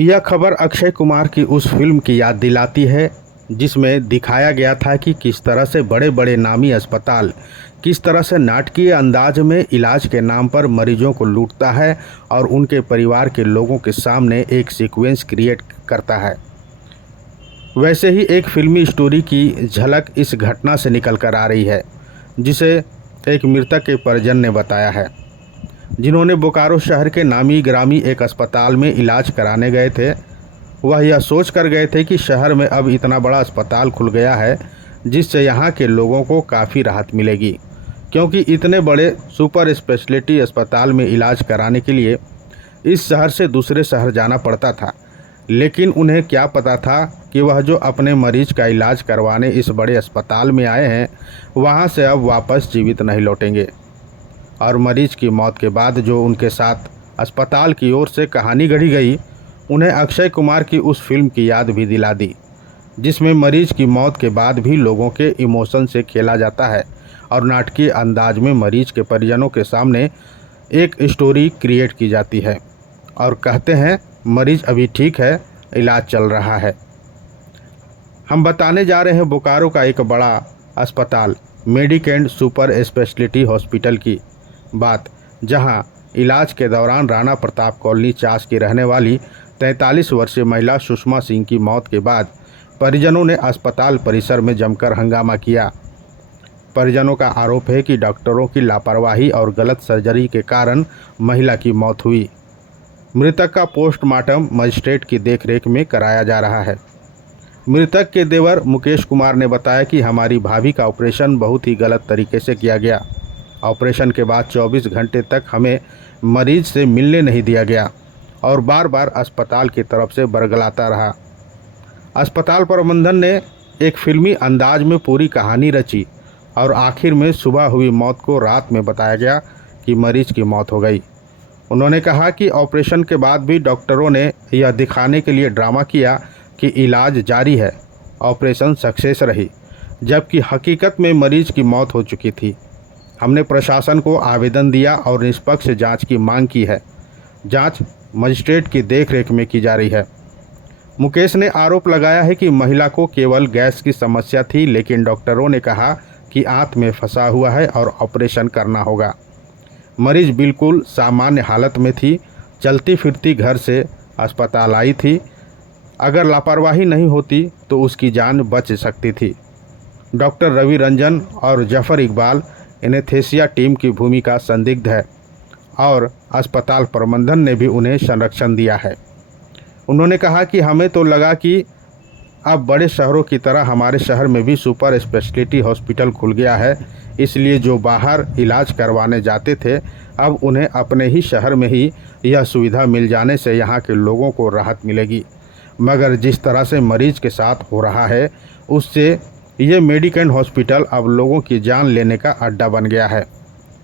यह खबर अक्षय कुमार की उस फिल्म की याद दिलाती है जिसमें दिखाया गया था कि किस तरह से बड़े बड़े नामी अस्पताल किस तरह से नाटकीय अंदाज में इलाज के नाम पर मरीजों को लूटता है और उनके परिवार के लोगों के सामने एक सीक्वेंस क्रिएट करता है। वैसे ही एक फिल्मी स्टोरी की झलक इस घटना से निकल कर आ रही है, जिसे एक मृतक के परिजन ने बताया है, जिन्होंने बोकारो शहर के नामी ग्रामी एक अस्पताल में इलाज कराने गए थे। वह यह सोच कर गए थे कि शहर में अब इतना बड़ा अस्पताल खुल गया है जिससे यहाँ के लोगों को काफ़ी राहत मिलेगी, क्योंकि इतने बड़े सुपर स्पेशलिटी अस्पताल में इलाज कराने के लिए इस शहर से दूसरे शहर जाना पड़ता था। लेकिन उन्हें क्या पता था कि वह जो अपने मरीज का इलाज करवाने इस बड़े अस्पताल में आए हैं वहाँ से अब वापस जीवित नहीं लौटेंगे। और मरीज की मौत के बाद जो उनके साथ अस्पताल की ओर से कहानी गढ़ी गई, उन्हें अक्षय कुमार की उस फिल्म की याद भी दिला दी, जिसमें मरीज की मौत के बाद भी लोगों के इमोशन से खेला जाता है और नाटकीय अंदाज में मरीज के परिजनों के सामने एक स्टोरी क्रिएट की जाती है और कहते हैं मरीज अभी ठीक है, इलाज चल रहा है। हम बताने जा रहे हैं बोकारो का एक बड़ा अस्पताल मेडिकेंड सुपर स्पेशलिटी हॉस्पिटल की बात, जहां इलाज के दौरान राणा प्रताप कॉलोनी चास की रहने वाली 43 वर्षीय महिला सुषमा सिंह की मौत के बाद परिजनों ने अस्पताल परिसर में जमकर हंगामा किया। परिजनों का आरोप है कि डॉक्टरों की लापरवाही और गलत सर्जरी के कारण महिला की मौत हुई। मृतक का पोस्टमार्टम मजिस्ट्रेट की देखरेख में कराया जा रहा है। मृतक के देवर मुकेश कुमार ने बताया कि हमारी भाभी का ऑपरेशन बहुत ही गलत तरीके से किया गया। ऑपरेशन के बाद 24 घंटे तक हमें मरीज से मिलने नहीं दिया गया और बार बार अस्पताल की तरफ से बरगलाता रहा। अस्पताल प्रबंधन ने एक फिल्मी अंदाज में पूरी कहानी रची और आखिर में सुबह हुई मौत को रात में बताया गया कि मरीज की मौत हो गई। उन्होंने कहा कि ऑपरेशन के बाद भी डॉक्टरों ने यह दिखाने के लिए ड्रामा किया कि इलाज जारी है, ऑपरेशन सक्सेस रही, जबकि हकीकत में मरीज की मौत हो चुकी थी। हमने प्रशासन को आवेदन दिया और निष्पक्ष जांच की मांग की है। जांच मजिस्ट्रेट की देखरेख में की जा रही है। मुकेश ने आरोप लगाया है कि महिला को केवल गैस की समस्या थी, लेकिन डॉक्टरों ने कहा कि आंत में फंसा हुआ है और ऑपरेशन करना होगा। मरीज बिल्कुल सामान्य हालत में थी, चलती फिरती घर से अस्पताल आई थी। अगर लापरवाही नहीं होती तो उसकी जान बच सकती थी। डॉक्टर रवि रंजन और जफर इकबाल एनेस्थीसिया टीम की भूमिका संदिग्ध है और अस्पताल प्रबंधन ने भी उन्हें संरक्षण दिया है। उन्होंने कहा कि हमें तो लगा कि अब बड़े शहरों की तरह हमारे शहर में भी सुपर स्पेशलिटी हॉस्पिटल खुल गया है, इसलिए जो बाहर इलाज करवाने जाते थे अब उन्हें अपने ही शहर में ही यह सुविधा मिल जाने से यहाँ के लोगों को राहत मिलेगी। मगर जिस तरह से मरीज के साथ हो रहा है उससे ये मेडिकेंड हॉस्पिटल अब लोगों की जान लेने का अड्डा बन गया है।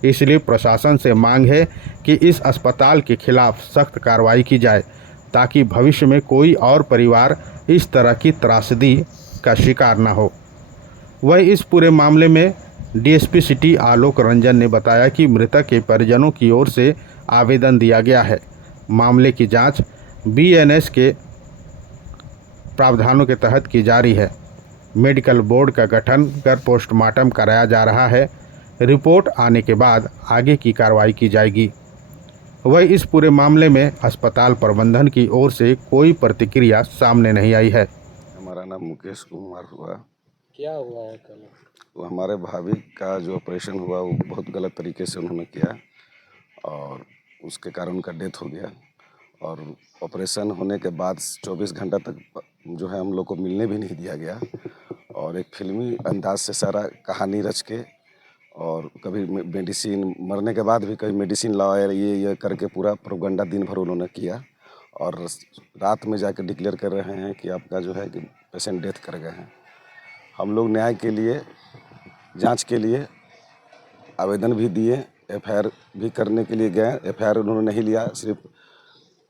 इसलिए प्रशासन से मांग है कि इस अस्पताल के खिलाफ सख्त कार्रवाई की जाए ताकि भविष्य में कोई और परिवार इस तरह की त्रासदी का शिकार न हो। वहीं इस पूरे मामले में डीएसपी सिटी आलोक रंजन ने बताया कि मृतक के परिजनों की ओर से आवेदन दिया गया है। मामले की जांच बीएनएस के प्रावधानों के तहत की जा रही है। मेडिकल बोर्ड का गठन कर पोस्टमार्टम कराया जा रहा है। रिपोर्ट आने के बाद आगे की कार्रवाई की जाएगी। वही इस पूरे मामले में अस्पताल प्रबंधन की ओर से कोई प्रतिक्रिया सामने नहीं आई है। हमारा नाम मुकेश कुमार हुआ। क्या हुआ है कल? वो हमारे भाभी का जो ऑपरेशन हुआ वो बहुत गलत तरीके से उन्होंने किया और उसके कारण उनका डेथ हो गया। और ऑपरेशन होने के बाद 24 घंटा तक जो है हम लोग को मिलने भी नहीं दिया गया और एक फिल्मी अंदाज से सारा कहानी रच के और कभी मेडिसिन मरने के बाद भी कभी मेडिसिन लाओ ये करके पूरा प्रोपगंडा दिन भर उन्होंने किया और रात में जाकर डिक्लेयर कर रहे हैं कि आपका जो है कि पेशेंट डेथ कर गए हैं। हम लोग न्याय के लिए जांच के लिए आवेदन भी दिए, एफआईआर भी करने के लिए गए। एफआईआर उन्होंने नहीं लिया, सिर्फ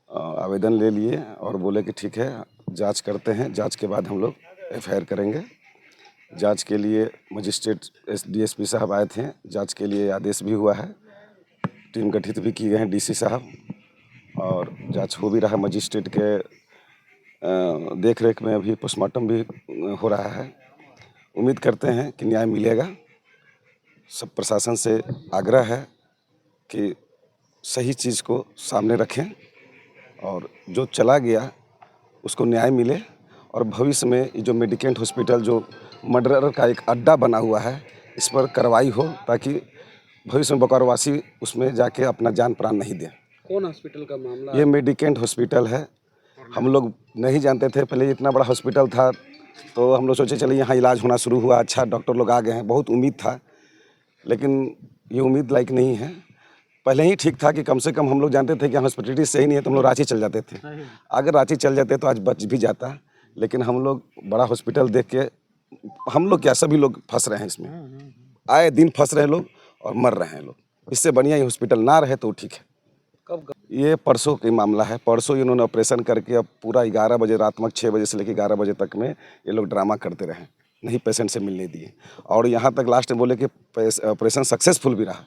आवेदन ले लिए और बोले कि ठीक है जांच करते हैं, जांच के बाद हम लोग एफआईआर करेंगे। जांच के लिए मजिस्ट्रेट डीएसपी साहब आए थे, जांच के लिए आदेश भी हुआ है, टीम गठित भी किए गए हैं डीसी साहब और जांच हो भी रहा है मजिस्ट्रेट के देख रेख में अभी पोस्टमार्टम भी हो रहा है। उम्मीद करते हैं कि न्याय मिलेगा। सब प्रशासन से आग्रह है कि सही चीज़ को सामने रखें और जो चला गया उसको न्याय मिले, और भविष्य में ये जो मेडिकेंट हॉस्पिटल जो मर्डर का एक अड्डा बना हुआ है, इस पर कार्रवाई हो ताकि भविष्य में बकरवासी उसमें जाके अपना जान प्राण नहीं दें। कौन हॉस्पिटल का मामला ये मेडिकेंट हॉस्पिटल है। हम लोग नहीं जानते थे, पहले इतना बड़ा हॉस्पिटल था तो हम लोग सोचे चलिए यहाँ इलाज होना शुरू हुआ, अच्छा डॉक्टर लोग आ गए हैं, बहुत उम्मीद था, लेकिन ये उम्मीद लायक नहीं है। पहले ही ठीक था कि कम से कम हम लोग जानते थे कि हॉस्पिटलिटी सही नहीं है तो हम लोग रांची चल जाते थे। अगर रांची चल जाते तो आज बच भी जाता, लेकिन हम लोग बड़ा हॉस्पिटल देख के, हम लोग क्या सभी लोग फंस रहे हैं इसमें, आए दिन फंस रहे हैं लोग और मर रहे हैं लोग। इससे बढ़िया ये हॉस्पिटल ना रहे तो ठीक है। कब ये परसों की मामला है। परसों इन्होंने ऑपरेशन करके अब पूरा 11 बजे रात में, 6 बजे से लेकर 11 बजे तक में ये लोग ड्रामा करते रहे, नहीं पेशेंट से मिलने दिए, और यहाँ तक लास्ट में बोले कि ऑपरेशन सक्सेसफुल भी रहा,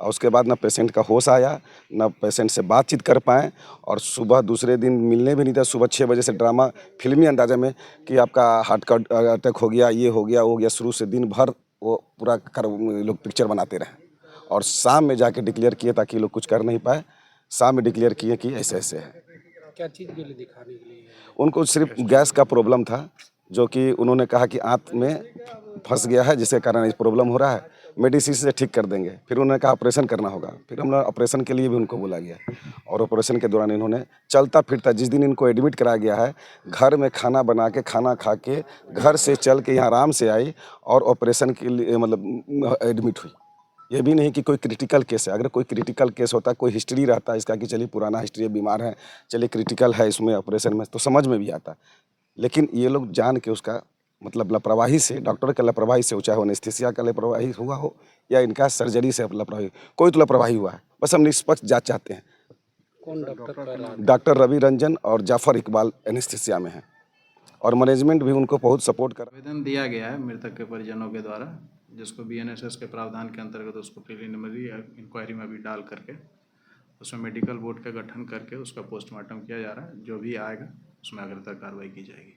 और उसके बाद ना पेशेंट का होश आया, ना पेशेंट से बातचीत कर पाए, और सुबह दूसरे दिन मिलने भी नहीं था। सुबह 6 बजे से ड्रामा फिल्मी अंदाजे में कि आपका हार्ट का अटैक हो गया, ये हो गया, वो हो गया, शुरू से दिन भर वो पूरा लोग पिक्चर बनाते रहे, और शाम में जाके डिक्लेयर किए ताकि लोग कुछ कर नहीं पाए। शाम में डिक्लेयर किए कि ऐसे ऐसे है। क्या चीज़ के लिए दिखाने के लिए? उनको सिर्फ गैस का प्रॉब्लम था, जो कि उन्होंने कहा कि आंत में फंस गया है जिसके कारण ये प्रॉब्लम हो रहा है, मेडिसिन से ठीक कर देंगे। फिर उन्होंने कहा ऑपरेशन करना होगा, फिर हमने ऑपरेशन के लिए भी उनको बोला गया, और ऑपरेशन के दौरान इन्होंने चलता फिरता, जिस दिन इनको एडमिट कराया गया है, घर में खाना बना के, खाना खा के, घर से चल के यहाँ आराम से आई और ऑपरेशन के लिए मतलब एडमिट हुई। ये भी नहीं कि कोई क्रिटिकल केस है। अगर कोई क्रिटिकल केस होता, कोई हिस्ट्री रहता इसका कि चलिए पुराना हिस्ट्री है, बीमार है, चलिए क्रिटिकल है इसमें ऑपरेशन में, तो समझ में भी आता। लेकिन ये लोग जान के उसका मतलब लापरवाही से, डॉक्टर का लापरवाही से, चाहे वो एनेस्थीसिया का लापरवाही हुआ हो या इनका सर्जरी से लापरवाही, कोई तो लापरवाही हुआ है। बस हम निष्पक्ष जांच चाहते हैं। कौन डॉक्टर कर रहा है? डॉक्टर रवि रंजन और जाफर इकबाल एनेस्थीसिया में हैं, और मैनेजमेंट भी उनको बहुत सपोर्ट कर। आवेदन दिया गया है मृतक के परिजनों के द्वारा, जिसको बीएनएसएस के प्रावधान के अंतर्गत उसको प्रिलिमिनरी इंक्वायरी में भी डाल करके उसमें मेडिकल बोर्ड का गठन करके उसका पोस्टमार्टम किया जा रहा है। जो भी आएगा उसमें अग्रतर कार्रवाई की जाएगी।